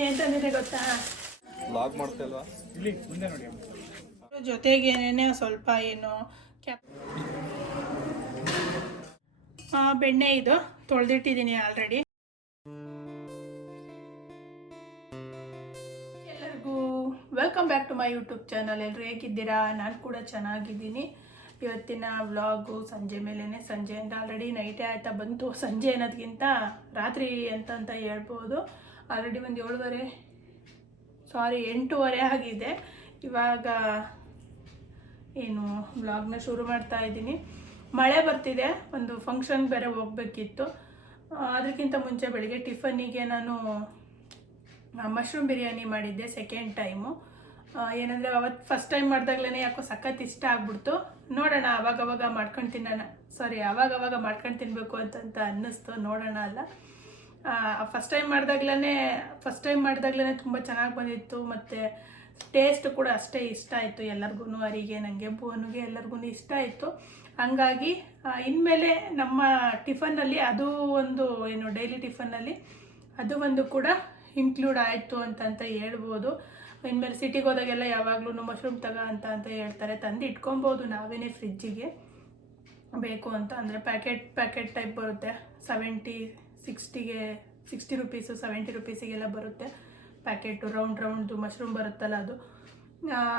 ಏನು ತಂದಿದೆ ಗೊತ್ತಾ? ವ್ಲಾಗ್ ಮಾಡ್ತಾ ಇಲ್ವಾ? ಇಲ್ಲಿ ಮುಂದೆ ನೋಡಿ. ಜೊತೆಗೇನೆ ಸ್ವಲ್ಪ ಏನು ಬೆಣ್ಣೆ ಇದು ತೊಳೆದಿಟ್ಟಿದ್ದೀನಿ ಆಲ್ರೆಡಿ. ಎಲ್ಲರಿಗೂ welcome back to my YouTube channel. ಎಲ್ಲರೂ ಹೇಗಿದ್ದೀರಾ? ನಾನು ಕೂಡ ಚೆನ್ನಾಗಿದ್ದೀನಿ. ಇವತ್ತಿನ ವ್ಲಾಗು ಸಂಜೆ ಮೇಲೇ, ಸಂಜೆಯಿಂದ ಆಲ್ರೆಡಿ ನೈಟೇ ಆಯ್ತಾ ಬಂತು. ಸಂಜೆ ಅನ್ನೋದಕ್ಕಿಂತ ರಾತ್ರಿ ಅಂತ ಹೇಳ್ಬೋದು. ಆಲ್ರೆಡಿ ಒಂದು 8:30 ಆಗಿದೆ. ಇವಾಗ ಏನು ವ್ಲಾಗ್ನ ಶುರು ಮಾಡ್ತಾ ಇದ್ದೀನಿ. ಮಳೆ ಬರ್ತಿದೆ, ಒಂದು ಫಂಕ್ಷನ್ ಬೇರೆ ಹೋಗ್ಬೇಕಿತ್ತು. ಅದಕ್ಕಿಂತ ಮುಂಚೆ ಬೆಳಿಗ್ಗೆ ಟಿಫನಿಗೆ ನಾನು ಮಶ್ರೂಮ್ ಬಿರಿಯಾನಿ ಮಾಡಿದ್ದೆ, ಸೆಕೆಂಡ್ ಟೈಮು. ಏನಂದರೆ ಅವತ್ತು ಫಸ್ಟ್ ಟೈಮ್ ಮಾಡಿದಾಗ್ಲೇ ಯಾಕೋ ಸಖತ್ ಇಷ್ಟ ಆಗ್ಬಿಡ್ತು. ನೋಡೋಣ ಆವಾಗವಾಗ ಆವಾಗವಾಗ ಮಾಡ್ಕೊಂಡು ತಿನ್ನಬೇಕು ಅಂತ ಅನ್ನಿಸ್ತು. ನೋಡೋಣ ಅಲ್ಲ, ಫಸ್ಟ್ ಟೈಮ್ ಮಾಡಿದಾಗ್ಲೇ ತುಂಬ ಚೆನ್ನಾಗಿ ಬಂದಿತ್ತು. ಮತ್ತು ಟೇಸ್ಟ್ ಕೂಡ ಅಷ್ಟೇ ಇಷ್ಟ ಆಯಿತು ಎಲ್ಲರಿಗೂ. ಅರಿಗೆ, ನನಗೆ, ಭುವನಿಗೆ ಎಲ್ಲರಿಗೂ ಇಷ್ಟ ಆಯಿತು. ಹಂಗಾಗಿ ಇನ್ಮೇಲೆ ನಮ್ಮ ಟಿಫನ್ನಲ್ಲಿ ಅದು ಒಂದು ಡೈಲಿ ಟಿಫನ್ನಲ್ಲಿ ಅದು ಒಂದು ಕೂಡ ಇನ್ಕ್ಲೂಡ್ ಆಯಿತು ಅಂತ ಹೇಳ್ಬೋದು. ಇನ್ಮೇಲೆ ಸಿಟಿಗೆ ಹೋದಾಗೆಲ್ಲ ಯಾವಾಗಲೂ ಮಶ್ರೂಮ್ ಅಂತ ಹೇಳ್ತಾರೆ. ತಂದು ಇಟ್ಕೊಬೋದು ನಾವೇನೇ ಫ್ರಿಜ್ಜಿಗೆ ಬೇಕು ಅಂತ. ಅಂದರೆ ಪ್ಯಾಕೆಟ್ ಟೈಪ್ ಬರುತ್ತೆ. 60 ರುಪೀಸು 70 ರುಪೀಸಿಗೆಲ್ಲ ಬರುತ್ತೆ ಪ್ಯಾಕೆಟು. ರೌಂಡ್ದು ಮಶ್ರೂಮ್ ಬರುತ್ತಲ್ಲ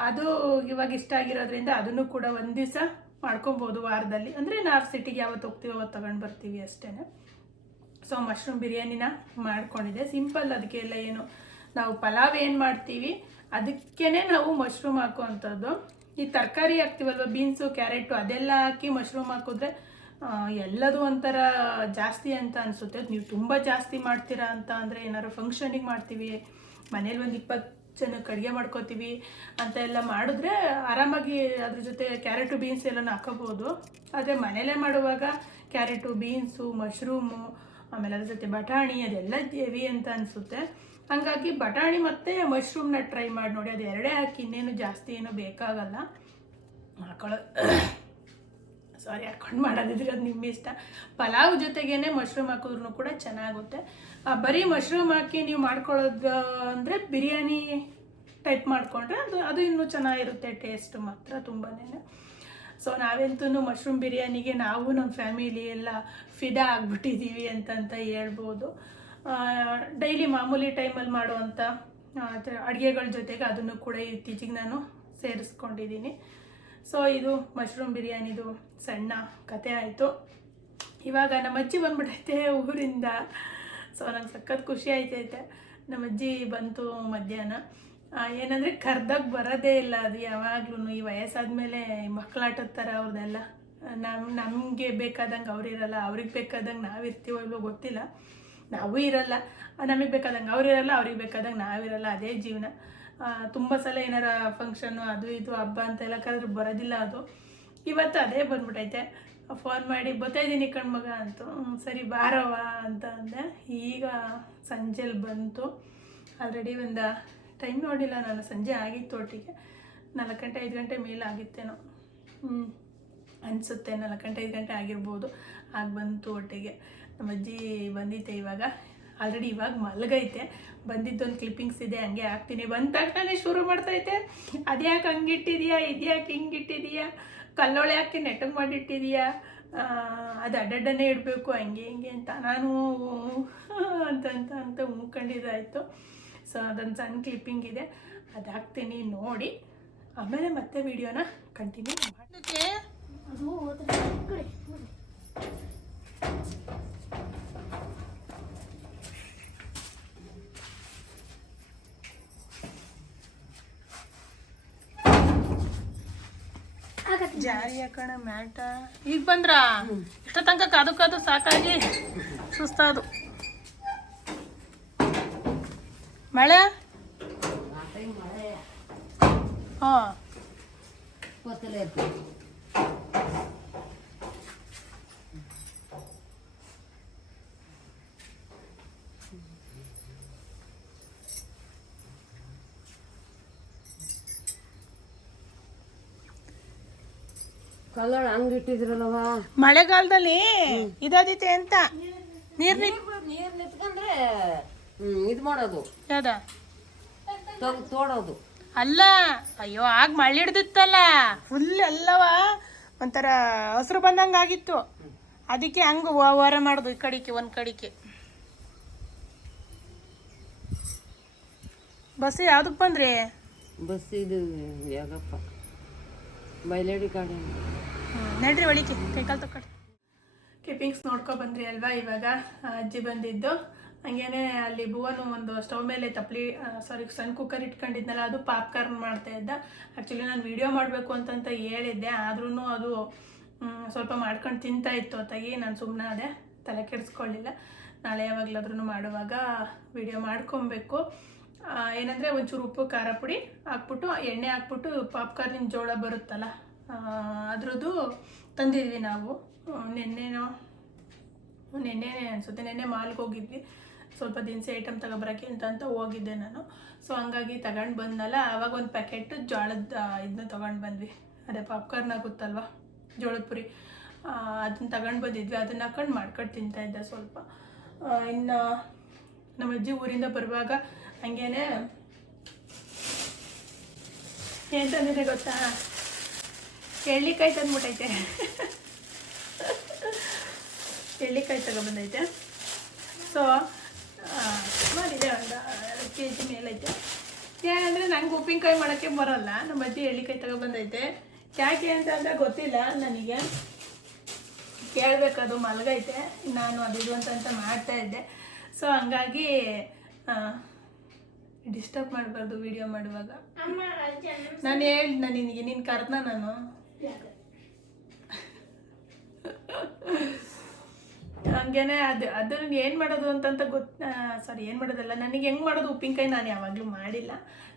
ಅದು ಇವಾಗ ಇಷ್ಟ ಆಗಿರೋದ್ರಿಂದ ಅದನ್ನು ಕೂಡ ಒಂದು ದಿವಸ ಮಾಡ್ಕೊಬೋದು ವಾರದಲ್ಲಿ. ಅಂದರೆ ನಾವು ಸಿಟಿಗೆ ಯಾವತ್ತು ಹೋಗ್ತೀವೋ ಅವತ್ತು ತಗೊಂಡು ಬರ್ತೀವಿ ಅಷ್ಟೇ. ಸೊ ಮಶ್ರೂಮ್ ಬಿರಿಯಾನಿನ ಮಾಡ್ಕೊಂಡಿದ್ದೆ ಸಿಂಪಲ್. ಅದಕ್ಕೆಲ್ಲ ಏನು ನಾವು ಪಲಾವ್ ಏನು ಮಾಡ್ತೀವಿ ಅದಕ್ಕೇ ನಾವು ಮಶ್ರೂಮ್ ಹಾಕುವಂಥದ್ದು. ಈ ತರಕಾರಿ ಹಾಕ್ತೀವಲ್ವ, ಬೀನ್ಸು, ಕ್ಯಾರೆಟು ಅದೆಲ್ಲ ಹಾಕಿ ಮಶ್ರೂಮ್ ಹಾಕಿದ್ರೆ ಎಲ್ಲದು ಒಂಥರ ಜಾಸ್ತಿ ಅಂತ ಅನಿಸುತ್ತೆ. ನೀವು ತುಂಬ ಜಾಸ್ತಿ ಮಾಡ್ತೀರಾ ಅಂತ ಅಂದರೆ ಏನಾದ್ರು ಫಂಕ್ಷನಿಗೆ ಮಾಡ್ತೀವಿ, ಮನೇಲಿ ಒಂದು 20 ಜನಕ್ಕೆ ಅಡುಗೆ ಮಾಡ್ಕೋತೀವಿ ಅಂತ ಎಲ್ಲ ಮಾಡಿದ್ರೆ ಆರಾಮಾಗಿ ಅದ್ರ ಜೊತೆ ಕ್ಯಾರೆಟು ಬೀನ್ಸ್ ಎಲ್ಲ ಹಾಕೋಬೋದು. ಆದರೆ ಮನೇಲೇ ಮಾಡುವಾಗ ಕ್ಯಾರೆಟು, ಬೀನ್ಸು, ಮಶ್ರೂಮು, ಆಮೇಲೆ ಅದ್ರ ಜೊತೆ ಬಟಾಣಿ ಅದೆಲ್ಲ ಹೆವಿ ಅಂತ ಅನಿಸುತ್ತೆ. ಹಾಗಾಗಿ ಬಟಾಣಿ ಮತ್ತು ಮಶ್ರೂಮ್ನ ಟ್ರೈ ಮಾಡಿ ನೋಡಿ. ಅದು ಎರಡೇ ಹಾಕಿ, ಇನ್ನೇನು ಜಾಸ್ತಿ ಏನೂ ಬೇಕಾಗಲ್ಲ. ಹಾಕೊಂಡು ಮಾಡೋದಿದ್ರೆ ಅದು ನಿಮ್ಮ ಇಷ್ಟ. ಪಲಾವ್ ಜೊತೆಗೇ ಮಶ್ರೂಮ್ ಹಾಕಿದ್ರೂ ಕೂಡ ಚೆನ್ನಾಗುತ್ತೆ. ಬರೀ ಮಶ್ರೂಮ್ ಹಾಕಿ ನೀವು ಮಾಡ್ಕೊಳ್ಳೋದು ಅಂದರೆ ಬಿರಿಯಾನಿ ಟೈಪ್ ಮಾಡಿಕೊಂಡ್ರೆ ಅದು ಇನ್ನೂ ಚೆನ್ನಾಗಿರುತ್ತೆ. ಟೇಸ್ಟ್ ಮಾತ್ರ ತುಂಬಾ. ಸೊ ನಾವಂತೂ ಮಶ್ರೂಮ್ ಬಿರಿಯಾನಿಗೆ ನಾವು ನಮ್ಮ ಫ್ಯಾಮಿಲಿ ಎಲ್ಲ ಫಿದಾ ಆಗಿಬಿಟ್ಟಿದ್ದೀವಿ ಅಂತ ಹೇಳ್ಬೋದು. ಡೈಲಿ ಮಾಮೂಲಿ ಟೈಮಲ್ಲಿ ಮಾಡುವಂಥ ಅಡುಗೆಗಳ ಜೊತೆಗೆ ಅದನ್ನು ಕೂಡ ಇತ್ತೀಚೆಗೆ ನಾನು ಸೇರಿಸ್ಕೊಂಡಿದ್ದೀನಿ. ಸೊ ಇದು ಮಶ್ರೂಮ್ ಬಿರಿಯಾನಿದು ಸಣ್ಣ ಕತೆ ಆಯಿತು. ಇವಾಗ ನಮ್ಮ ಅಜ್ಜಿ ಬಂದ್ಬಿಟ್ಟೈತೆ ಊರಿಂದ. ಸೊ ನಂಗೆ ಸಖತ್ ಖುಷಿ ಆಯ್ತೈತೆ. ನಮ್ಮ ಅಜ್ಜಿ ಬಂತು ಮಧ್ಯಾಹ್ನ. ಏನಂದರೆ ಕರ್ದಾಗ ಬರೋದೇ ಇಲ್ಲ ಅದು ಯಾವಾಗ್ಲೂ. ಈ ವಯಸ್ಸಾದ್ಮೇಲೆ ಮಕ್ಕಳಾಟದ ಥರ ಅವ್ರದ್ದೆಲ್ಲ. ನಮಗೆ ಬೇಕಾದಂಗೆ ಅವರಿರಲ್ಲ, ಅವ್ರಿಗೆ ಬೇಕಾದಂಗೆ ನಾವಿರ್ತೀವಲ್ವೋ ಗೊತ್ತಿಲ್ಲ. ನಾವು ಇರಲ್ಲ, ನಮಗೆ ಬೇಕಾದಂಗೆ ಅವರಿರಲ್ಲ, ಅವ್ರಿಗೆ ಬೇಕಾದಂಗೆ ನಾವಿರಲ್ಲ. ಅದೇ ಜೀವನ. ತುಂಬ ಸಲ ಏನಾರ ಫಂಕ್ಷನ್ನು ಅದು ಇದು ಹಬ್ಬ ಅಂತೆಲ್ಲ ಕರೆದ್ರೆ ಬರೋದಿಲ್ಲ ಅದು. ಇವತ್ತು ಅದೇ ಬಂದ್ಬಿಟ್ಟೈತೆ. ಫೋನ್ ಮಾಡಿ ಬರ್ತಾಯಿದ್ದೀನಿ ಕಣ್ಮಗ ಅಂತು. ಸರಿ ಬಾರವ ಅಂತ ಅಂದೆ. ಈಗ ಸಂಜೆಲಿ ಬಂತು. ಆಲ್ರೆಡಿ ಒಂದು ಟೈಮ್ ನೋಡಿಲ್ಲ ನಾನು, ಸಂಜೆ ಆಗಿತ್ತು ಒಟ್ಟಿಗೆ 4 ಗಂಟೆ 5 ಗಂಟೆ ಮೇಲೆ ಆಗಿತ್ತೇನೋ ಅನಿಸುತ್ತೆ. 4 ಗಂಟೆ 5 ಗಂಟೆ ಆಗಿರ್ಬೋದು. ಆಗ ಬಂತು ಒಟ್ಟಿಗೆ. ನಮ್ಮ ಅಜ್ಜಿ ಬಂದಿತ್ತೆ ಇವಾಗ. ಆಲ್ರೆಡಿ ಇವಾಗ ಮಲಗೈತೆ. ಬಂದಿದ್ದೊಂದು ಕ್ಲಿಪ್ಪಿಂಗ್ಸ್ ಇದೆ, ಹಂಗೆ ಹಾಕ್ತೀನಿ. ಬಂದ ತಕ್ಷಣ ಶುರು ಮಾಡ್ತೈತೆ. ಅದ್ಯಾಕೆ ಹಂಗಿಟ್ಟಿದೀಯಾ, ಇದ್ಯಾಕೆ ಹಿಂಗಿಟ್ಟಿದೀಯಾ, ಕಲ್ಲೊಳೆ ಹಾಕಿ ನೆಟ್ಟಗೆ ಮಾಡಿಟ್ಟಿದೀಯಾ, ಅದು ಅಡ್ಡಡ್ಡನೇ ಇಡಬೇಕು, ಹಂಗೆ ಹಿಂಗೆ ಅಂತ ನಾನು ಅಂತ ಮುಗ್ಕೊಂಡಿದ್ದಾಯಿತು. ಸೊ ಅದೊಂದು ಸಣ್ಣ ಕ್ಲಿಪ್ಪಿಂಗ್ ಇದೆ, ಅದು ಹಾಕ್ತೀನಿ ನೋಡಿ. ಆಮೇಲೆ ಮತ್ತೆ ವಿಡಿಯೋನ ಕಂಟಿನ್ಯೂ ಮಾಡೋಕ್ಕೆ ಜಾರಿ ಹಾಕೋಣ ಮ್ಯಾಟ. ಈಗ ಬಂದ್ರ ಇಷ್ಟ ತನಕ ಕಾದು ಸಾಕಾಗಿ ಸುಸ್ತಾದು. ಮಳೆ ಹಾಂ ಕಲ್ಲರ್ ಹಂಗಿಟ್ಟಿದ್ರಲ್ವ ಮಳೆಗಾಲದಲ್ಲಿ ಇದಾದೈತೆ ಅಂತ. ನೀರ್ ನಿಂತ್ಕೊಂಡ್ರೆ ಇದು ಮಾಡೋದು ಯಾವ್ದ ತೋಡೋದು. ಅಲ್ಲ, ಅಯ್ಯೋ ಆಗ ಮಳೆ ಹಿಡ್ದಿತ್ತಲ್ಲ ಫುಲ್ ಎಲ್ಲವ ಒಂಥರ ಹಸಿರು ಬಂದಂಗೆ ಆಗಿತ್ತು. ಅದಕ್ಕೆ ಹಂಗೆ ಹೊರ ಮಾಡೋದು ಈ ಕಡೆಗೆ ಒಂದು ಕಡೆಗೆ. ಬಸ್ ಯಾವ್ದಕ್ಕೆ ಬಂದ್ರಿ? ಬಸ್ ಇದು ಯಾಗಪ್ಪ ಬಯಲೇಡಿ ಗಾಡಿ. ನಡ್ರಿ ಒಳಿಕೆ ಕೈಕಾಲು ತಗೊಳ್ಳಿ. ಟಿಪ್ಪಿಂಗ್ಸ್ ನೋಡ್ಕೊ ಬಂದ್ರಿ ಅಲ್ವಾ. ಇವಾಗ ಅಜ್ಜಿ ಬಂದಿದ್ದು ಹಂಗೇನೆ ಅಲ್ಲಿ ಭುವನು ಒಂದು ಸ್ಟವ್ ಮೇಲೆ ಸಣ್ಣ ಕುಕ್ಕರ್ ಇಟ್ಕೊಂಡಿದ್ನಲ್ಲ, ಅದು ಪಾಪ್ಕಾರ್ನ್ ಮಾಡ್ತಾ ಇದ್ದ. ಆ್ಯಕ್ಚುಲಿ ನಾನು ವಿಡಿಯೋ ಮಾಡಬೇಕು ಅಂತಂತ ಹೇಳಿದ್ದೆ, ಆದ್ರೂ ಅದು ಸ್ವಲ್ಪ ಮಾಡ್ಕೊಂಡು ತಿಂತಾ ಇತ್ತು ಹೊತ್ತಾಗಿ. ನಾನು ಸುಮ್ಮನೆ ಅದೇ ತಲೆ ಕೆಡಿಸ್ಕೊಳ್ಳಿಲ್ಲ. ನಾಳೆ ಯಾವಾಗಲಾದ್ರೂ ಮಾಡುವಾಗ ವಿಡಿಯೋ ಮಾಡ್ಕೊಬೇಕು. ಏನಂದರೆ ಒಂಚೂರು ಉಪ್ಪು ಖಾರ ಪುಡಿ ಹಾಕ್ಬಿಟ್ಟು ಎಣ್ಣೆ ಹಾಕ್ಬಿಟ್ಟು ಪಾಪ್ಕಾರ್ನಿನ ಜೋಳ ಬರುತ್ತಲ್ಲ ಅದ್ರದ್ದು ತಂದಿದ್ವಿ ನಾವು. ನೆನ್ನೆ ಅನಿಸುತ್ತೆ, ನೆನ್ನೆ ಮಾಲ್ಗೆ ಹೋಗಿದ್ವಿ, ಸ್ವಲ್ಪ ದಿನಸಿ ಐಟಮ್ ತಗೊಬರೋಕ್ಕೆ ಅಂತ ಹೋಗಿದ್ದೆ ನಾನು. ಸೊ ಹಂಗಾಗಿ ತಗೊಂಡು ಬಂದಲ್ಲ, ಆವಾಗ ಒಂದು ಪ್ಯಾಕೆಟ್ ಜೋಳದ ಇದನ್ನ ತೊಗೊಂಡು ಬಂದ್ವಿ. ಅದೇ ಪಾಪ್ಕಾರ್ನ್ ಆಗುತ್ತಲ್ವ ಜೋಳದ ಪುರಿ, ಅದನ್ನ ತಗೊಂಡು ಬಂದಿದ್ವಿ. ಅದನ್ನ ಹಾಕೊಂಡು ಮಾಡ್ಕೊಂಡು ತಿಂತಾಯಿದ್ದೆ ಸ್ವಲ್ಪ. ಇನ್ನು ನಮ್ಮ ಅಜ್ಜಿ ಊರಿಂದ ಬರುವಾಗ ಹಂಗೇನೆ ಏನು ತಂದಿದೆ ಗೊತ್ತಾ? ಎಳ್ಳಿಕಾಯಿ ತಂದ್ಬಿಟ್ಟೈತೆ. ಎಳ್ಳಿಕಾಯಿ ತಗೊಬಂದೈತೆ. ಸೊ ಸುಮಾರಿದೆ, ಒಂದು 2 kg ಮೇಲೈತೆ. ಏನಂದರೆ ನಂಗೆ ಉಪ್ಪಿನಕಾಯಿ ಮಾಡೋಕ್ಕೆ ಬರೋಲ್ಲ. ನಮ್ಮ ಅಜ್ಜಿ ಎಳ್ಳಿಕಾಯಿ ತಗೊಬಂದೈತೆ. ಯಾಕೆ ಅಂತಂದರೆ ಗೊತ್ತಿಲ್ಲ ನನಗೆ, ಕೇಳಬೇಕದು ಮಲಗೈತೆ. ನಾನು ಅದಿದು ಅಂತ ಮಾಡ್ತಾಯಿದ್ದೆ. ಸೊ ಹಂಗಾಗಿ ಡಿಸ್ಟರ್ಬ್ ಮಾಡಬಾರ್ದು ವಿಡಿಯೋ ಮಾಡುವಾಗ. ನಾನು ಹೇಳಿದ್ನ ನಿನಗೆ, ನೀನು ಕರೆದ್ನ ನಾನು. ಹಂಗೇನೆ ಅದನ್ನ ಏನು ಮಾಡೋದು ಅಂತಂತ ಏನು ಮಾಡೋದಲ್ಲ, ನನಗೆ ಹೆಂಗೆ ಮಾಡೋದು ಉಪ್ಪಿನಕಾಯಿ ನಾನು ಯಾವಾಗಲೂ ಮಾಡಿಲ್ಲ.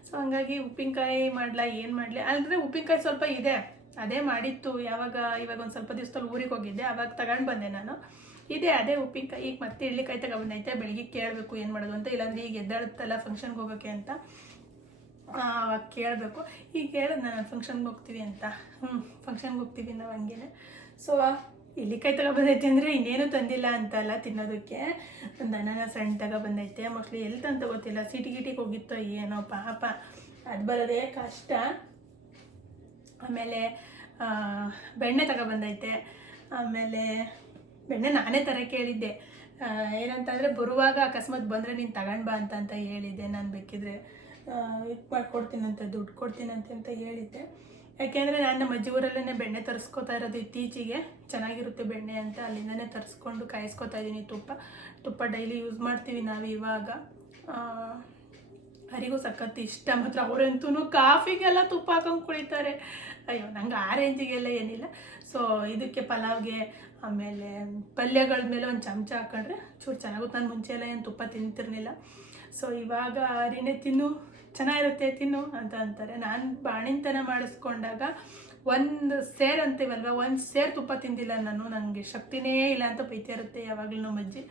ಸೊ ಹಂಗಾಗಿ ಉಪ್ಪಿನಕಾಯಿ ಮಾಡಲ ಏನು ಮಾಡಲಿ ಅಂದರೆ ಉಪ್ಪಿನಕಾಯಿ ಸ್ವಲ್ಪ ಇದೆ, ಅದೇ ಮಾಡಿತ್ತು. ಇವಾಗ ಒಂದು ಸ್ವಲ್ಪ ದಿವಸದಲ್ಲಿ ಊರಿಗೆ ಹೋಗಿದ್ದೆ, ಆವಾಗ ತಗೊಂಡು ಬಂದೆ ನಾನು. ಅದೇ ಉಪ್ಪಿನಕಾಯಿ. ಈಗ ಮತ್ತೆ ಎಳ್ಳಿಕಾಯಿ ತಗೊಬಂದೈತೆ. ಬೆಳಿಗ್ಗೆ ಕೇಳಬೇಕು ಏನು ಮಾಡೋದು ಅಂತ, ಇಲ್ಲಾಂದರೆ ಈಗ ಎದ್ದಾಳುತ್ತಲ್ಲ ಫಂಕ್ಷನ್ಗೆ ಹೋಗೋಕ್ಕೆ ಅಂತ, ಅವಾಗ ಕೇಳಬೇಕು. ಈಗ ಹೇಳಿದ್ ನಾನು ಫಂಕ್ಷನ್ಗೆ ಹೋಗ್ತೀವಿ ಅಂತ. ಫಂಕ್ಷನ್ಗೆ ಹೋಗ್ತೀವಿ ನಾವು ಹಂಗೇನೆ. ಸೊ ಎಳ್ಳಿಕಾಯಿ ತಗೊಬಂದೈತೆ ಅಂದರೆ ಇನ್ನೇನು ತಂದಿಲ್ಲ ಅಂತಲ್ಲ ತಿನ್ನೋದಕ್ಕೆ. ಒಂದು ಅನಾನಸ್ ಹಣ್ಣು ತಗೊಬಂದೈತೆ. ಮೋಸ್ಟ್ಲಿ ಎಲ್ಲಿ ತಂತ ಗೊತ್ತಿಲ್ಲ, ಸಿಟಿಗೆ ಹೋಗಿತ್ತೋ ಏನೋ ಪಾಪ, ಅದು ಬರೋದೇ ಕಷ್ಟ. ಆಮೇಲೆ ಬೆಣ್ಣೆ ತಗೊಬಂದೈತೆ. ಆಮೇಲೆ ಬೆಣ್ಣೆ ನಾನೇ ತರಕ್ಕೆ ಹೇಳಿದ್ದೆ. ಏನಂತಂದರೆ ಬರುವಾಗ ಅಕಸ್ಮಾತ್ ಬಂದರೆ ನೀನು ತಗೊಂಡು ಬಾ ಅಂತ ಹೇಳಿದ್ದೆ. ನಾನು ಬೇಕಿದ್ರೆ ಇದು ಮಾಡ್ಕೊಡ್ತೀನಂತೆ, ದುಡ್ಡು ಕೊಡ್ತೀನಂತೆ ಅಂತ ಹೇಳಿದ್ದೆ. ಯಾಕೆಂದರೆ ನಾನು ನಮ್ಮ ಅಜ್ಜಿ ಊರಲ್ಲೇ ಬೆಣ್ಣೆ ತರಿಸ್ಕೊತಾ ಇರೋದು ಇತ್ತೀಚೆಗೆ. ಚೆನ್ನಾಗಿರುತ್ತೆ ಬೆಣ್ಣೆ ಅಂತ ಅಲ್ಲಿಂದನೇ ತರಿಸ್ಕೊಂಡು ಕಾಯಿಸ್ಕೊತಾ ಇದ್ದೀನಿ. ತುಪ್ಪ ಡೈಲಿ ಯೂಸ್ ಮಾಡ್ತೀವಿ ನಾವು ಇವಾಗ. ಹರಿಗೂ ಸಖತ್ ಇಷ್ಟ ಮಾತ್ರ. ಅವರಂತೂ ಕಾಫಿಗೆಲ್ಲ ತುಪ್ಪ ಹಾಕೊಂಡು ಕುಡಿತಾರೆ. ಅಯ್ಯೋ, ನಂಗೆ ಆ ರೇಂಜಿಗೆಲ್ಲ ಏನಿಲ್ಲ. ಸೊ ಇದಕ್ಕೆ ಪಲಾವ್ಗೆ ಆಮೇಲೆ ಪಲ್ಯಗಳ ಮೇಲೆ ಒಂದು ಚಮಚ ಹಾಕೊಂಡ್ರೆ ಚೂರು ಚೆನ್ನಾಗುತ್ತೆ. ನಾನು ಮುಂಚೆ ಎಲ್ಲ ಏನು ತುಪ್ಪ ತಿಂತಿರ್ಲಿಲ್ಲ. ಸೊ ಇವಾಗ ಹರಿನೇ ತಿನ್ನು, ಚೆನ್ನಾಗಿರುತ್ತೆ ತಿನ್ನು ಅಂತ ಅಂತಾರೆ. ನಾನು ಬಾಣಿಂತನ ಮಾಡಿಸ್ಕೊಂಡಾಗ 1 ಸೇರು ಅಂತೀವಲ್ವ, 1 ಸೇರು ತುಪ್ಪ ತಿಂದಿಲ್ಲ ನಾನು. ನನಗೆ ಶಕ್ತಿನೇ ಇಲ್ಲ ಅಂತ ಬೈತಾ ಇರುತ್ತೆ ಯಾವಾಗಲೂ ನಮ್ಮ ಅಜ್ಜಿ.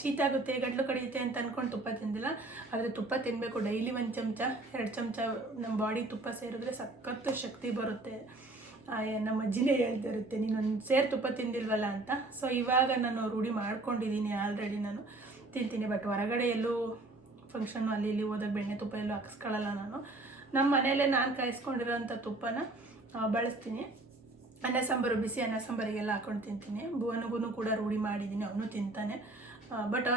ಶೀತ ಆಗುತ್ತೆ, ಗಂಟ್ಲು ಕಡಿಯುತ್ತೆ ಅಂತ ಅಂದ್ಕೊಂಡು ತುಪ್ಪ ತಿಂದಿಲ್ಲ. ಆದರೆ ತುಪ್ಪ ತಿನ್ನಬೇಕು ಡೈಲಿ. 1 ಚಮಚ 2 ಚಮಚ ನಮ್ಮ ಬಾಡಿಗೆ ತುಪ್ಪ ಸೇರಿದ್ರೆ ಸಖತ್ತು ಶಕ್ತಿ ಬರುತ್ತೆ. ನಮ್ಮ ಅಜ್ಜಿನೇ ಹೇಳ್ತಿರುತ್ತೆ, ನೀನು 1 ಸೇರು ತುಪ್ಪ ತಿಂದಿಲ್ವಲ್ಲ ಅಂತ. ಸೊ ಇವಾಗ ನಾನು ರೂಢಿ ಮಾಡ್ಕೊಂಡಿದ್ದೀನಿ ಆಲ್ರೆಡಿ. ನಾನು ತಿಂತೀನಿ. ಬಟ್ ಹೊರಗಡೆ ಎಲ್ಲೂ ಫಂಕ್ಷನ್ನು ಅಲ್ಲಿ ಇಲ್ಲಿ ಹೋದಾಗ ಬೆಣ್ಣೆ ತುಪ್ಪ ಎಲ್ಲೂ ಹಾಕಿಸ್ಕೊಳ್ಳಲ್ಲ ನಾನು. ನಮ್ಮ ಮನೆಯಲ್ಲೇ ನಾನು ಕಾಯಿಸ್ಕೊಂಡಿರೋಂಥ ತುಪ್ಪನ ಬಳಸ್ತೀನಿ. ಅನ್ನ ಸಾಂಬಾರು, ಬಿಸಿ ಅನ್ನ ಸಾಂಬಾರಿಗೆಲ್ಲ ಹಾಕೊಂಡು ತಿಂತೀನಿ. ಭುವನಿಗೂ ಕೂಡ ರೂಢಿ ಮಾಡಿದ್ದೀನಿ, ಅವನು ತಿಂತಾನೆ. ಬಟ್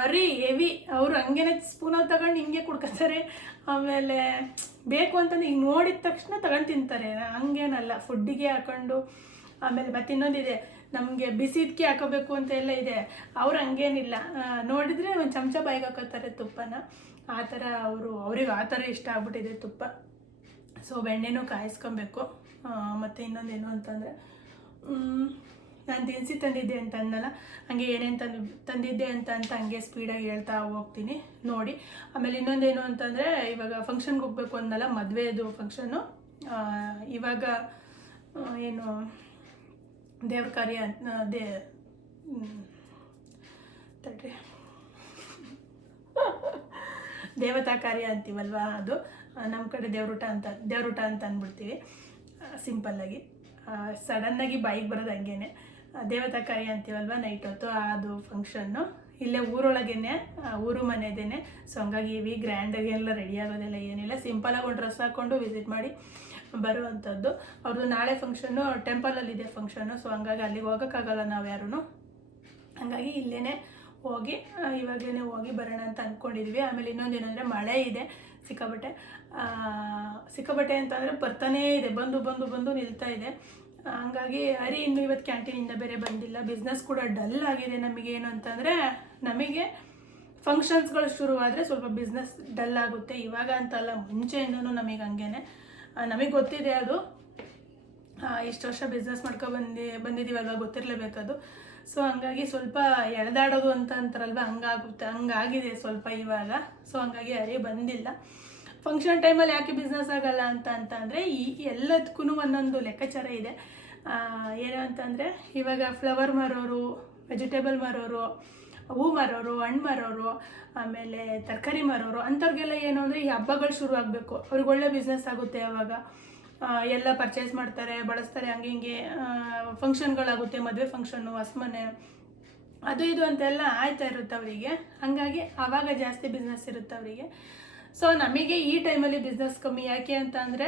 ಹೆವಿ ಅವರು ಹಂಗೇನೆ ಸ್ಪೂನಲ್ಲಿ ತಗೊಂಡು ಹಿಂಗೆ ಕುಡ್ಕೊತಾರೆ. ಆಮೇಲೆ ಬೇಕು ಅಂತಂದ್ರೆ ಈಗ ನೋಡಿದ ತಕ್ಷಣ ತಗೊಂಡು ತಿಂತಾರೆ. ಹಂಗೇನಲ್ಲ, ಫುಡ್ಡಿಗೆ ಹಾಕೊಂಡು. ಆಮೇಲೆ ಮತ್ತೆ ಇನ್ನೊಂದಿದೆ, ನಮಗೆ ಬಿಸಿದಕ್ಕೆ ಹಾಕೋಬೇಕು ಅಂತ ಎಲ್ಲ ಇದೆ. ಅವ್ರು ಹಂಗೇನಿಲ್ಲ, ನೋಡಿದರೆ 1 ಚಮಚ ಬಾಯಿಗೆ ಹಾಕೋತಾರೆ ತುಪ್ಪನ. ಆ ಥರ ಅವ್ರಿಗೆ ಆ ಥರ ಇಷ್ಟ ಆಗ್ಬಿಟ್ಟಿದೆ ತುಪ್ಪ. ಸೊ ಬೆಣ್ಣೆನೂ ಕಾಯಿಸ್ಕೊಬೇಕು. ಮತ್ತು ಇನ್ನೊಂದೇನು ಅಂತಂದರೆ, ನಾನು ದಿನಸಿ ತಂದಿದ್ದೆ ಅಂತ ಅಂದಲ್ಲ, ಹಾಗೆ ಏನೇನು ತಂದಿದ್ದೆ ಅಂತ ಹಂಗೆ ಸ್ಪೀಡಾಗಿ ಹೇಳ್ತಾ ಹೋಗ್ತೀನಿ ನೋಡಿ. ಆಮೇಲೆ ಇನ್ನೊಂದೇನು ಅಂತಂದರೆ, ಇವಾಗ ಫಂಕ್ಷನ್ಗೆ ಹೋಗ್ಬೇಕು ಅಂದಲ್ಲ, ಮದುವೆದು ಫಂಕ್ಷನ್ನು. ಇವಾಗ ಏನು ದೇವ್ರ ಕಾರ್ಯ ತಡ್ರಿ ದೇವತಾ ಕಾರ್ಯ ಅಂತೀವಲ್ವ, ಅದು ನಮ್ಮ ಕಡೆ ದೇವ್ರೂಟ ಅಂತ ಅಂದ್ಬಿಡ್ತೀವಿ ಸಿಂಪಲ್ಲಾಗಿ. ಸಡನ್ನಾಗಿ ಬಾಯಿಗೆ ಬರೋದು ಹಂಗೇನೆ. ದೇವತಾ ಕಾರ್ಯ ಅಂತೀವಲ್ವ ನೈಟ್ ಹೊತ್ತು, ಅದು ಫಂಕ್ಷನ್ನು ಇಲ್ಲೇ ಊರೊಳಗೇನೆ ಊರು ಮನೆದೇನೆ. ಸೊ ಹಂಗಾಗಿ ಇವಿ ಗ್ರ್ಯಾಂಡಾಗಿ ಎಲ್ಲ ರೆಡಿ ಆಗೋದೆಲ್ಲ ಏನಿಲ್ಲ, ಸಿಂಪಲಾಗಿ ಒಂದು ಡ್ರೆಸ್ ಹಾಕ್ಕೊಂಡು ವಿಸಿಟ್ ಮಾಡಿ ಬರುವಂಥದ್ದು. ಅವ್ರದ್ದು ನಾಳೆ ಫಂಕ್ಷನ್ನು ಟೆಂಪಲಲ್ಲಿದೆ ಫಂಕ್ಷನ್ನು. ಸೊ ಹಂಗಾಗಿ ಅಲ್ಲಿಗೆ ಹೋಗೋಕ್ಕಾಗಲ್ಲ ನಾವು ಯಾರೂ, ಹಾಗಾಗಿ ಇಲ್ಲೇ ಹೋಗಿ ಇವಾಗಲೇ ಹೋಗಿ ಬರೋಣ ಅಂತ ಅಂದ್ಕೊಂಡಿದ್ವಿ. ಆಮೇಲೆ ಇನ್ನೊಂದೇನೆಂದರೆ ಮಳೆ ಇದೆ ಸಿಕ್ಕಾಪಟ್ಟೆ ಅಂತಂದರೆ ಬರ್ತಾನೇ ಇದೆ, ಬಂದು ನಿಲ್ತಾ ಇದೆ. ಹಂಗಾಗಿ ಹರಿ ಇನ್ನು ಇವತ್ತು ಕ್ಯಾಂಟೀನಿಂದ ಬೇರೆ ಬಂದಿಲ್ಲ. ಬಿಸ್ನೆಸ್ ಕೂಡ ಡಲ್ ಆಗಿದೆ. ನಮಗೆ ಏನು ಅಂತಂದರೆ ನಮಗೆ ಫಂಕ್ಷನ್ಸ್ಗಳು ಶುರುವಾದರೆ ಸ್ವಲ್ಪ ಬಿಸ್ನೆಸ್ ಡಲ್ ಆಗುತ್ತೆ. ಇವಾಗ ಅಂತಲ್ಲ, ಮುಂಚೆಯಿಂದನೂ ನಮಗೆ ಹಂಗೇನೆ. ನಮಗೆ ಗೊತ್ತಿದೆ ಅದು, ಇಷ್ಟು ವರ್ಷ ಬಿಸ್ನೆಸ್ ಬಂದಿದ್ದೀವಲ್ವ, ಗೊತ್ತಿರಲೇಬೇಕದು. ಸೊ ಹಂಗಾಗಿ ಸ್ವಲ್ಪ ಎಳೆದಾಡೋದು ಅಂತ ಅಂತಾರಲ್ವ, ಹಂಗಾಗಿದೆ ಸ್ವಲ್ಪ ಇವಾಗ. ಸೊ ಹಂಗಾಗಿ ಹರಿ ಬಂದಿಲ್ಲ. ಫಂಕ್ಷನ್ ಟೈಮಲ್ಲಿ ಯಾಕೆ ಬಿಸ್ನೆಸ್ ಆಗಲ್ಲ ಅಂತಂದರೆ ಈ ಎಲ್ಲದಕ್ಕೂ ಒಂದೊಂದು ಲೆಕ್ಕಾಚಾರ ಇದೆ. ಏನು ಅಂತಂದರೆ ಇವಾಗ ಫ್ಲವರ್ ಮಾರೋರು, ವೆಜಿಟೇಬಲ್ ಮಾರೋರು, ಹೂ ಮಾರೋರು, ಹಣ್ಣು ಮಾರೋರು, ಆಮೇಲೆ ತರಕಾರಿ ಮಾರೋರು ಅಂಥವ್ರಿಗೆಲ್ಲ ಏನು ಅಂದರೆ ಈ ಹಬ್ಬಗಳು ಶುರು ಆಗಬೇಕು, ಅವ್ರಿಗೆ ಒಳ್ಳೆ ಬಿಸ್ನೆಸ್ ಆಗುತ್ತೆ. ಆವಾಗ ಎಲ್ಲ ಪರ್ಚೇಸ್ ಮಾಡ್ತಾರೆ, ಬಳಸ್ತಾರೆ, ಹಿಂಗೆ ಫಂಕ್ಷನ್ಗಳಾಗುತ್ತೆ, ಮದುವೆ ಫಂಕ್ಷನ್ನು, ಹೊಸ್ಮನೆ, ಅದು ಇದು ಅಂತೆಲ್ಲ ಆಯ್ತಾ ಇರುತ್ತೆ ಅವರಿಗೆ. ಹಾಗಾಗಿ ಆವಾಗ ಜಾಸ್ತಿ ಬಿಸ್ನೆಸ್ ಇರುತ್ತೆ ಅವರಿಗೆ. ಸೊ ನಮಗೆ ಈ ಟೈಮಲ್ಲಿ ಬಿಸ್ನೆಸ್ ಕಮ್ಮಿ. ಯಾಕೆ ಅಂತ ಅಂದರೆ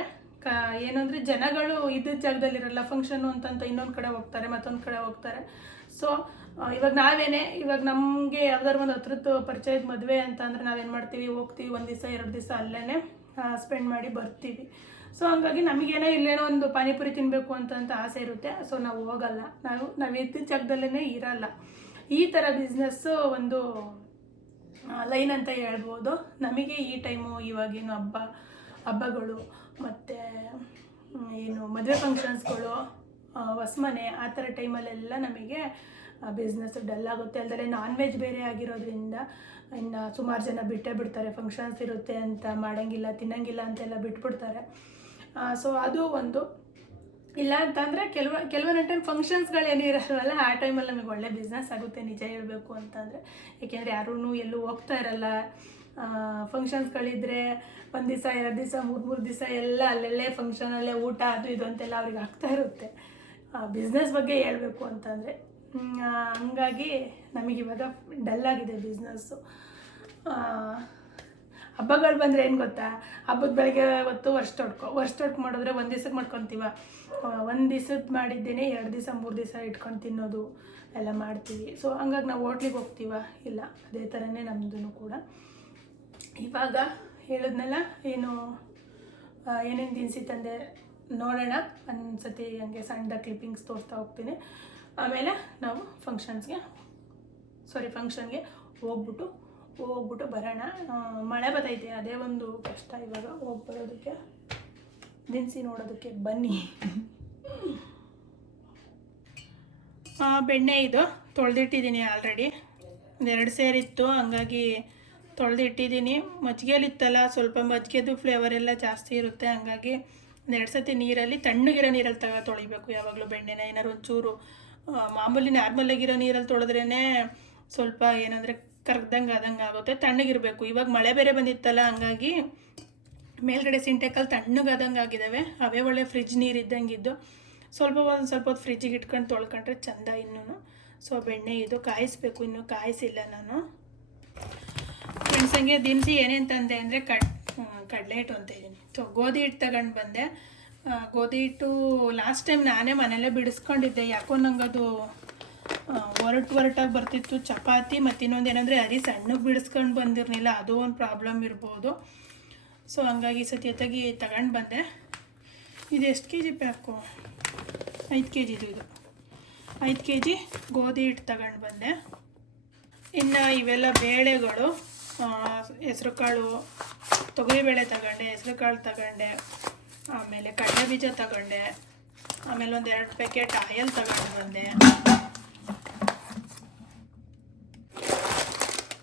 ಏನು ಅಂದರೆ ಜನಗಳು ಇದ್ದ ಜಾಗದಲ್ಲಿರಲ್ಲ, ಫಂಕ್ಷನ್ನು ಅಂತಂತ ಇನ್ನೊಂದು ಕಡೆ ಹೋಗ್ತಾರೆ, ಮತ್ತೊಂದು ಕಡೆ ಹೋಗ್ತಾರೆ. ಸೊ ಇವಾಗ ನಮಗೆ ಯಾವ್ದಾದ್ರು ಒಂದು ಹತ್ರದ್ದು ಪರಿಚಯದ ಮದುವೆ ಅಂತ ಅಂದರೆ ನಾವೇನು ಮಾಡ್ತೀವಿ, ಹೋಗ್ತೀವಿ, 1 ದಿವಸ 2 ದಿವಸ ಅಲ್ಲೇ ಸ್ಪೆಂಡ್ ಮಾಡಿ ಬರ್ತೀವಿ. ಸೊ ಹಂಗಾಗಿ ನಮಗೇನೋ ಇಲ್ಲೇನೋ ಒಂದು ಪಾನಿಪುರಿ ತಿನ್ನಬೇಕು ಅಂತ ಆಸೆ ಇರುತ್ತೆ. ಸೊ ನಾವು ಹೋಗಲ್ಲ, ನಾವು ಇದ್ದ ಜಾಗದಲ್ಲೇ ಇರಲ್ಲ. ಈ ಥರ ಬಿಸ್ನೆಸ್ಸು ಒಂದು ಲೈನ್ ಅಂತ ಹೇಳ್ಬೋದು. ನಮಗೆ ಈ ಟೈಮು ಇವಾಗೇನು ಹಬ್ಬಗಳು ಮತ್ತು ಏನು ಮದುವೆ ಫಂಕ್ಷನ್ಸ್ಗಳು, ಹೊಸ್ಮನೆ, ಆ ಥರ ಟೈಮಲ್ಲೆಲ್ಲ ನಮಗೆ ಬಿಸ್ನೆಸ್ ಡಲ್ ಆಗುತ್ತೆ. ಅಲ್ಲದೆ ನಾನ್ ವೆಜ್ ಬೇರೆ ಆಗಿರೋದ್ರಿಂದ ಇನ್ನು ಸುಮಾರು ಜನ ಬಿಟ್ಟೇ ಬಿಡ್ತಾರೆ. ಫಂಕ್ಷನ್ಸ್ ಇರುತ್ತೆ ಅಂತ ಮಾಡೋಂಗಿಲ್ಲ, ತಿನ್ನೋಂಗಿಲ್ಲ ಅಂತೆಲ್ಲ ಬಿಟ್ಬಿಡ್ತಾರೆ. ಸೊ ಅದು ಒಂದು. ಇಲ್ಲ ಅಂತಂದರೆ ಕೆಲವೊಂದು ಟೈಮ್ ಫಂಕ್ಷನ್ಸ್ಗಳೇನು ಇರೋಲ್ಲ, ಆ ಟೈಮಲ್ಲಿ ನಮಗೆ ಒಳ್ಳೆ ಬಿಸ್ನೆಸ್ ಆಗುತ್ತೆ ನಿಜ ಹೇಳಬೇಕು ಅಂತಂದರೆ. ಏಕೆಂದರೆ ಯಾರೂ ಎಲ್ಲೂ ಹೋಗ್ತಾ ಇರಲ್ಲ. ಫಂಕ್ಷನ್ಸ್ಗಳಿದ್ರೆ 1 ದಿವಸ 2 ದಿವಸ 3 ದಿವಸ ಎಲ್ಲ ಅಲ್ಲೆಲ್ಲೇ ಫಂಕ್ಷನಲ್ಲೇ ಊಟ ಅದು ಇದು ಅಂತೆಲ್ಲ ಅವ್ರಿಗೆ ಆಗ್ತಾ ಇರುತ್ತೆ. ಬಿಸ್ನೆಸ್ ಬಗ್ಗೆ ಹೇಳ್ಬೇಕು ಅಂತಂದರೆ ಹಂಗಾಗಿ ನಮಗಿವಾಗ ಡಲ್ಲಾಗಿದೆ ಬಿಸ್ನೆಸ್ಸು. ಹಬ್ಬಗಳು ಬಂದರೆ ಏನು ಗೊತ್ತಾ, ಹಬ್ಬದ ಬೆಳಗ್ಗೆ ಹೊತ್ತು ವರ್ಷ ಮಾಡಿದ್ರೆ 1 ದಿವ್ಸಕ್ಕೆ ಮಾಡ್ಕೊತೀವ. 1 ದಿವ್ಸದ್ದು ಮಾಡಿದ್ದೇನೆ 2 ದಿವಸ 3 ದಿವಸ ಇಟ್ಕೊಂಡು ತಿನ್ನೋದು ಎಲ್ಲ ಮಾಡ್ತೀವಿ. ಸೊ ಹಂಗಾಗಿ ನಾವು ಹೋಟ್ಲಿಗೆ ಹೋಗ್ತೀವ, ಇಲ್ಲ ಅದೇ ಥರನೇ ನಮ್ಮದು ಕೂಡ. ಇವಾಗ ಹೇಳಿದ್ನಲ್ಲ, ಏನೇನು ದಿನಸಿ ತಂದೆ ನೋಡೋಣ. ಒಂದು ಸತಿ ಹಂಗೆ ಸಣ್ಣದಾಗಿ ಕ್ಲಿಪ್ಪಿಂಗ್ಸ್ ತೋರಿಸ್ತಾ ಹೋಗ್ತೀನಿ. ಆಮೇಲೆ ನಾವು ಫಂಕ್ಷನ್ಗೆ ಹೋಗ್ಬಿಟ್ಟು ಬರೋಣ. ಮಳೆ ಬರ್ತೈತೆ, ಅದೇ ಒಂದು ಕಷ್ಟ ಇವಾಗ ಹೋಗಿ ಬರೋದಕ್ಕೆ. ದಿನಸಿ ನೋಡೋದಕ್ಕೆ ಬನ್ನಿ. ಬೆಣ್ಣೆ ಇದು ತೊಳೆದಿಟ್ಟಿದ್ದೀನಿ ಆಲ್ರೆಡಿ, 2 ಸೇರಿತ್ತು, ಹಂಗಾಗಿ ತೊಳೆದಿಟ್ಟಿದ್ದೀನಿ. ಮಜ್ಜಿಗೆಲಿತ್ತಲ್ಲ, ಸ್ವಲ್ಪ ಮಜ್ಜಿಗೆದು ಫ್ಲೇವರ್ ಎಲ್ಲ ಜಾಸ್ತಿ ಇರುತ್ತೆ. ಹಂಗಾಗಿ 2 ಸತಿ ನೀರಲ್ಲಿ, ತಣ್ಣಗಿರೋ ನೀರಲ್ಲಿ ತೊಳಿಬೇಕು ಯಾವಾಗಲೂ ಬೆಣ್ಣೆನ. ಏನಾದ್ರು ಒಂಚೂರು ಮಾಮೂಲಿ ನಾರ್ಮಲಾಗಿರೋ ನೀರಲ್ಲಿ ತೊಳೆದ್ರೇ ಸ್ವಲ್ಪ ಏನಂದರೆ ಕರ್ಗ್ದಂಗೆ ಆಗುತ್ತೆ. ತಣ್ಣಗಿರಬೇಕು. ಇವಾಗ ಮಳೆ ಬೇರೆ ಬಂದಿತ್ತಲ್ಲ, ಹಂಗಾಗಿ ಮೇಲ್ಗಡೆ ಸಿಂಟೆಕಲ್ಲಿ ತಣ್ಣಗಾದಂಗೆ ಆಗಿದ್ದಾವೆ. ಅವೇ ಒಳ್ಳೆ ಫ್ರಿಜ್ ನೀರು ಇದ್ದಂಗಿದ್ದು. ಸ್ವಲ್ಪ ಹೊತ್ತು ಫ್ರಿಜ್ಜಿಗೆ ಇಟ್ಕೊಂಡು ತೊಳ್ಕೊಂಡ್ರೆ ಚೆಂದ ಇನ್ನೂ. ಸೊ ಬೆಣ್ಣೆ ಇದು ಕಾಯಿಸ್ಬೇಕು, ಇನ್ನೂ ಕಾಯಿಸಿಲ್ಲ ನಾನು. ಫ್ರೆಂಡ್ಸಂಗೆ ದಿನಸಿ ಏನೇನು ತಂದೆ ಅಂದರೆ ಕಡಲೆ ಹಿಟ್ಟು ಅಂತ ಇದ್ದೀನಿ. ಸೊ ಗೋಧಿ ಹಿಟ್ಟು ತಗೊಂಡು ಬಂದೆ. ಗೋಧಿ ಹಿಟ್ಟು ಲಾಸ್ಟ್ ಟೈಮ್ ನಾನೇ ಮನೆಯಲ್ಲೇ ಬಿಡಿಸ್ಕೊಂಡಿದ್ದೆ. ಯಾಕೋ ನಂಗೆ ಅದು ಒರಟಾಗಿ ಬರ್ತಿತ್ತು ಚಪಾತಿ. ಮತ್ತು ಇನ್ನೊಂದು ಏನಂದರೆ ಸಣ್ಣಗೆ ಬಿಡಿಸ್ಕೊಂಡು ಬಂದಿರಲಿಲ್ಲ, ಅದು ಒಂದು ಪ್ರಾಬ್ಲಮ್ ಇರ್ಬೋದು. ಸೊ ಹಂಗಾಗಿ ಸತಿಯತ್ತಾಗಿ ತಗೊಂಡು ಬಂದೆ. ಇದು ಎಷ್ಟು ಕೆಜಿ ಪ್ಯಾಕು? 5 ಕೆಜಿದು ಇದು. 5 ಕೆಜಿ ಗೋಧಿ ಹಿಟ್ಟು ತಗೊಂಡು ಬಂದೆ. ಇನ್ನು ಇವೆಲ್ಲ ಬೇಳೆಗಳು, ಹೆಸ್ರುಕಾಳು, ತೊಗರಿಬೇಳೆ ತಗೊಂಡೆ, ಹೆಸ್ರುಕಾಳು ತಗೊಂಡೆ, ಆಮೇಲೆ ಕಡಲೆ ಬೀಜ ತಗೊಂಡೆ, ಆಮೇಲೆ 1-2 ಪ್ಯಾಕೆಟ್ ಆಯಲ್ ತಗೊಂಡು ಬಂದೆ.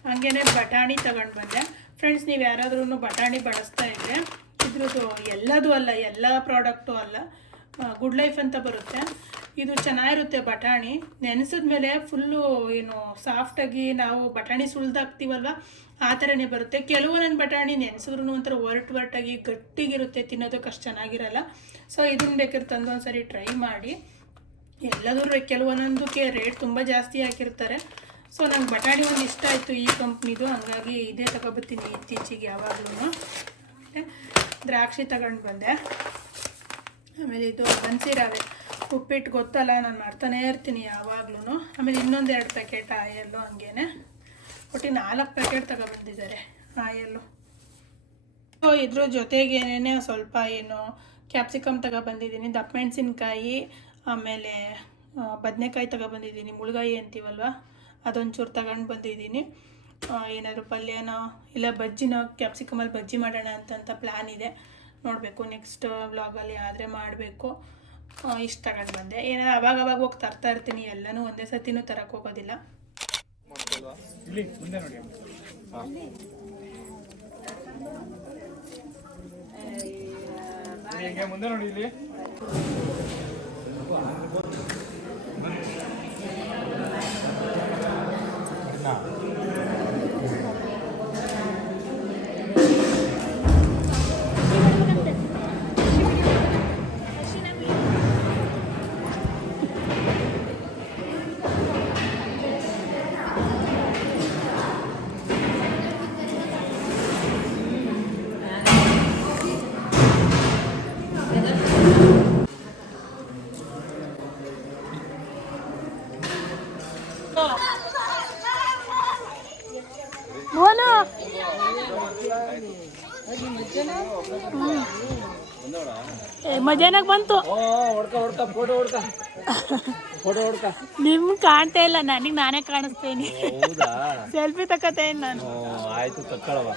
ಹಾಗೇನೆ ಬಟಾಣಿ ತಗೊಂಡು ಬಂದೆ. ಫ್ರೆಂಡ್ಸ್, ನೀವು ಯಾರಾದ್ರೂ ಬಟಾಣಿ ಬಳಸ್ತಾ ಇದ್ದರೆ ಇದ್ರದ್ದು ಎಲ್ಲದೂ ಅಲ್ಲ, ಎಲ್ಲ ಪ್ರಾಡಕ್ಟು ಅಲ್ಲ, ಗುಡ್ ಲೈಫ್ ಅಂತ ಬರುತ್ತೆ. ಇದು ಚೆನ್ನಾಗಿರುತ್ತೆ. ಬಟಾಣಿ ನೆನೆಸಿದ ಮೇಲೆ ಫುಲ್ಲು ಸಾಫ್ಟಾಗಿ ನಾವು ಬಟಾಣಿ ಸುಳ್ದಾಕ್ತೀವಲ್ವ, ಆ ಥರನೇ ಬರುತ್ತೆ. ಕೆಲವೊಂದೊಂದು ಬಟಾಣಿ ನೆನೆಸಿದ್ರು ಒಂಥರ ಒರಟಾಗಿ ಗಟ್ಟಿಗಿರುತ್ತೆ, ತಿನ್ನೋದಕ್ಕೆ ಅಷ್ಟು ಚೆನ್ನಾಗಿರಲ್ಲ. ಸೊ ಇದನ್ನು ಬೇಕಾದ್ರೆ ತಂದು ಒಂದು ಸರಿ ಟ್ರೈ ಮಾಡಿ. ಎಲ್ಲದೂ ಕೆಲವೊಂದೊಂದಕ್ಕೆ ರೇಟ್ ತುಂಬ ಜಾಸ್ತಿ ಹಾಕಿರ್ತಾರೆ. ಸೊ ನಂಗೆ ಬಟಾಣಿ ಒಂದು ಇಷ್ಟ ಆಯಿತು ಈ ಕಂಪ್ನಿದು, ಹಂಗಾಗಿ ಇದೇ ತಗೊಬತ್ತೀನಿ ಇತ್ತೀಚೆಗೆ ಯಾವಾಗಲೂ. ದ್ರಾಕ್ಷಿ ತಗೊಂಡು ಬಂದೆ. ಆಮೇಲೆ ಇದು ಬನ್ಸಿ ರವೆ ಉಪ್ಪಿಟ್ಟು ಗೊತ್ತಲ್ಲ, ನಾನು ಮಾಡ್ತಾನೇ ಇರ್ತೀನಿ ಯಾವಾಗ್ಲೂ. ಆಮೇಲೆ ಇನ್ನೊಂದು 2 ಪ್ಯಾಕೆಟ್ ಆಯಲ್ಲು, ಹಂಗೇನೆ ಒಟ್ಟು 4 ಪ್ಯಾಕೆಟ್ ತಗೊಬಂದಿದ್ದಾರೆ ಆಯಲ್ಲು. ಸೊ ಇದ್ರ ಜೊತೆಗೇನೆ ಸ್ವಲ್ಪ ಏನು ಕ್ಯಾಪ್ಸಿಕಮ್ ತಗೊಬಂದಿದ್ದೀನಿ, ದಪ್ಪ ಮೆಣಸಿನ್ಕಾಯಿ, ಆಮೇಲೆ ಬದನೆಕಾಯಿ ತಗೊಬಂದಿದ್ದೀನಿ, ಮುಳ್ಗಾಯಿ ಅಂತೀವಲ್ವ ಅದೊಂಚೂರು ತಗೊಂಡು ಬಂದಿದ್ದೀನಿ. ಏನಾದರೂ ಪಲ್ಯನೋ ಇಲ್ಲ ಬಜ್ಜಿನೋ, ಕ್ಯಾಪ್ಸಿಕಮಲ್ಲಿ ಬಜ್ಜಿ ಮಾಡೋಣ ಅಂತ ಪ್ಲ್ಯಾನ್ ಇದೆ, ನೋಡಬೇಕು ನೆಕ್ಸ್ಟ್ ವ್ಲಾಗಲ್ಲಿ ಆದರೆ ಮಾಡಬೇಕು. ಇಷ್ಟು ತಗೊಂಡು ಬಂದೆ. ಏನಾದ್ರು ಅವಾಗ ಹೋಗಿ ತರ್ತಾ ಇರ್ತೀನಿ, ಎಲ್ಲನೂ ಒಂದೇ ಸತಿನೂ ತರಕ್ಕೆ ಹೋಗೋದಿಲ್ಲ. ಇಲ್ಲಿ ಮುಂದೆ ನೋಡಿ. ಹಿಂಗೆ ಮುಂದೆ ನೋಡಿ ಇಲ್ಲಿ. ಮಧ್ಯಾಹ್ನಕ್ಕೆ ಬಂತು. ನಿಮ್ಗೆ ಕಾಣ್ತಾ ಇಲ್ಲ, ನನಗೆ ನಾನೇ ಕಾಣಿಸ್ತೇನೆ. ಸೆಲ್ಫಿ ತಕ್ಕತ್ತೇನೆ ನಾನು. ಆಯ್ತು ತಕ್ಕಳವ.